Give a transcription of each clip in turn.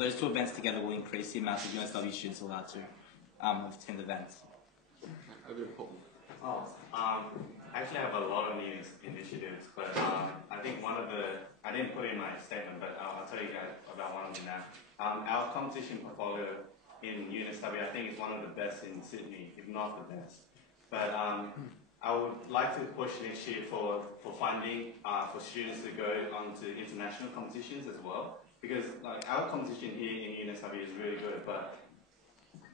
So those two events together will increase the amount of UNSW students allowed to attend events. Over to Paul. Actually I have a lot of new initiatives, but I think one of the, I didn't put it in my statement, but I'll tell you guys about one of them now. Our competition portfolio in UNSW, I think is one of the best in Sydney, if not the best. But I would like to push next year for funding for students to go on to international competitions as well. Because like, our competition here in UNSW is really good, but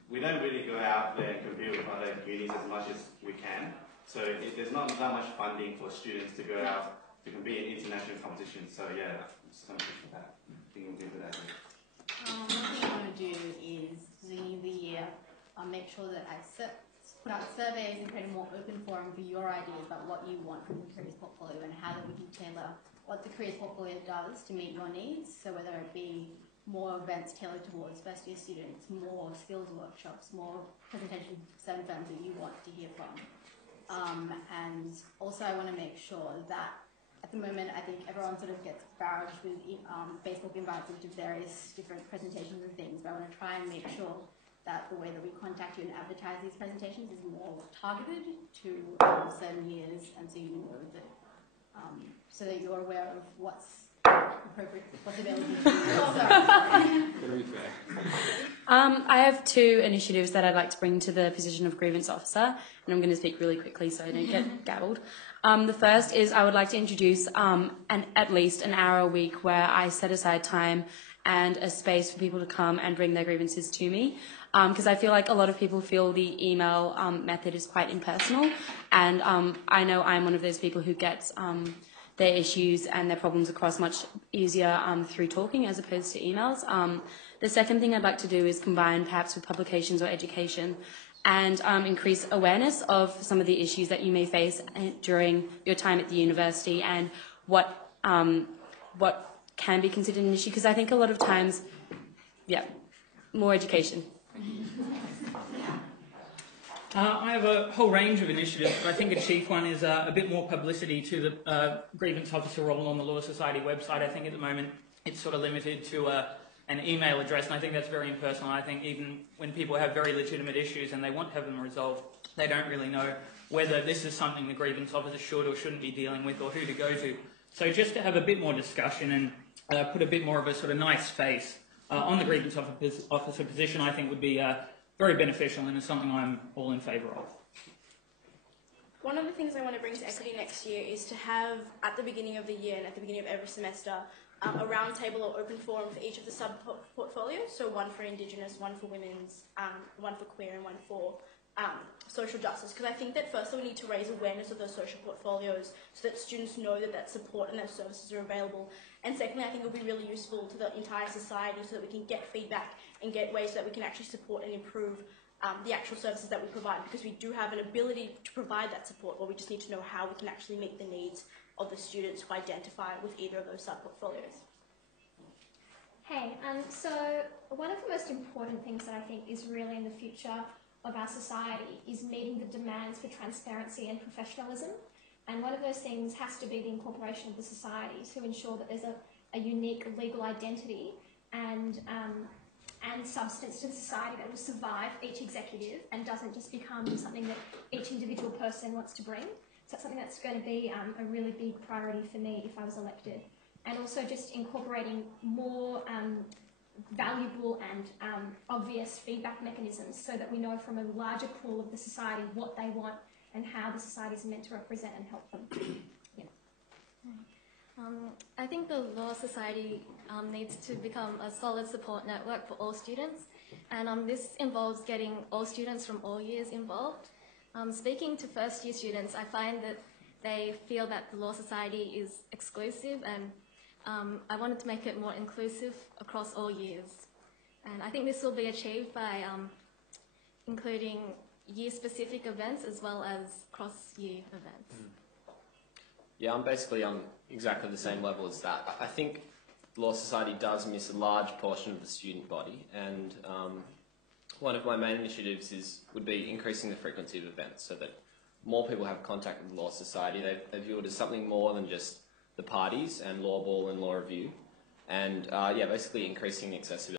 we don't really go out there and compete with other unis as much as we can. So there's not that much funding for students to go out to compete in international competitions. So yeah, I'm just going to push for that. I think we'll do that. One thing I want to do is, at the beginning of the year, make sure that I put out surveys and create a more open forum for your ideas about what you want from the careers portfolio and how that we can tailor what the careers portfolio does to meet your needs. So whether it be more events tailored towards first year students, more skills workshops, more presentation to certain firms that you want to hear from. And also I want to make sure that at the moment I think everyone sort of gets barraged with Facebook invites into various different presentations and things, but I want to try and make sure that the way that we contact you and advertise these presentations is more targeted to certain years, and so you know that, so that you're aware of what's appropriate, what's available to you. I have two initiatives that I'd like to bring to the position of grievance officer, and I'm going to speak really quickly so I don't get gabbled. The first is I would like to introduce at least an hour a week where I set aside time and a space for people to come and bring their grievances to me. Because I feel like a lot of people feel the email method is quite impersonal, and I know I'm one of those people who gets their issues and their problems across much easier through talking as opposed to emails. The second thing I'd like to do is combine perhaps with publications or education and increase awareness of some of the issues that you may face during your time at the university and what can be considered an issue, because I think a lot of times, more education. I have a whole range of initiatives, but I think a chief one is a bit more publicity to the grievance officer role on the Law Society website. I think at the moment it's sort of limited to an email address, and I think that's very impersonal. I think even when people have very legitimate issues and they want to have them resolved, they don't really know whether this is something the grievance officer should or shouldn't be dealing with or who to go to. So just to have a bit more discussion and put a bit more of a sort of nice face on the grievance officer position, I think would be very beneficial and is something I'm all in favour of. One of the things I want to bring to equity next year is to have, at the beginning of the year and at the beginning of every semester, a roundtable or open forum for each of the sub-portfolios, so one for Indigenous, one for women's, one for queer and one for social justice, because I think that firstly we need to raise awareness of those social portfolios so that students know that that support and those services are available. And secondly, I think it will be really useful to the entire society so that we can get feedback and get ways that we can actually support and improve the actual services that we provide, because we do have an ability to provide that support, but we just need to know how we can actually meet the needs of the students who identify with either of those sub-portfolios. Hey, so one of the most important things that I think is really in the future of our society is meeting the demands for transparency and professionalism. And one of those things has to be the incorporation of the society to ensure that there's a unique legal identity and substance to the society that will survive each executive and doesn't just become something that each individual person wants to bring. So that's something that's going to be a really big priority for me if I was elected. And also just incorporating more valuable and obvious feedback mechanisms so that we know from a larger pool of the society what they want and how the society is meant to represent and help them. Yeah. I think the Law Society needs to become a solid support network for all students, and this involves getting all students from all years involved. Speaking to first year students, I find that they feel that the Law Society is exclusive, and I wanted to make it more inclusive across all years. And I think this will be achieved by including year-specific events as well as cross-year events. Yeah, I'm basically on exactly the same level as that. I think Law Society does miss a large portion of the student body, and one of my main initiatives would be increasing the frequency of events so that more people have contact with the Law Society. They view it as something more than just the parties and Law Ball and Law Review, and basically increasing the accessibility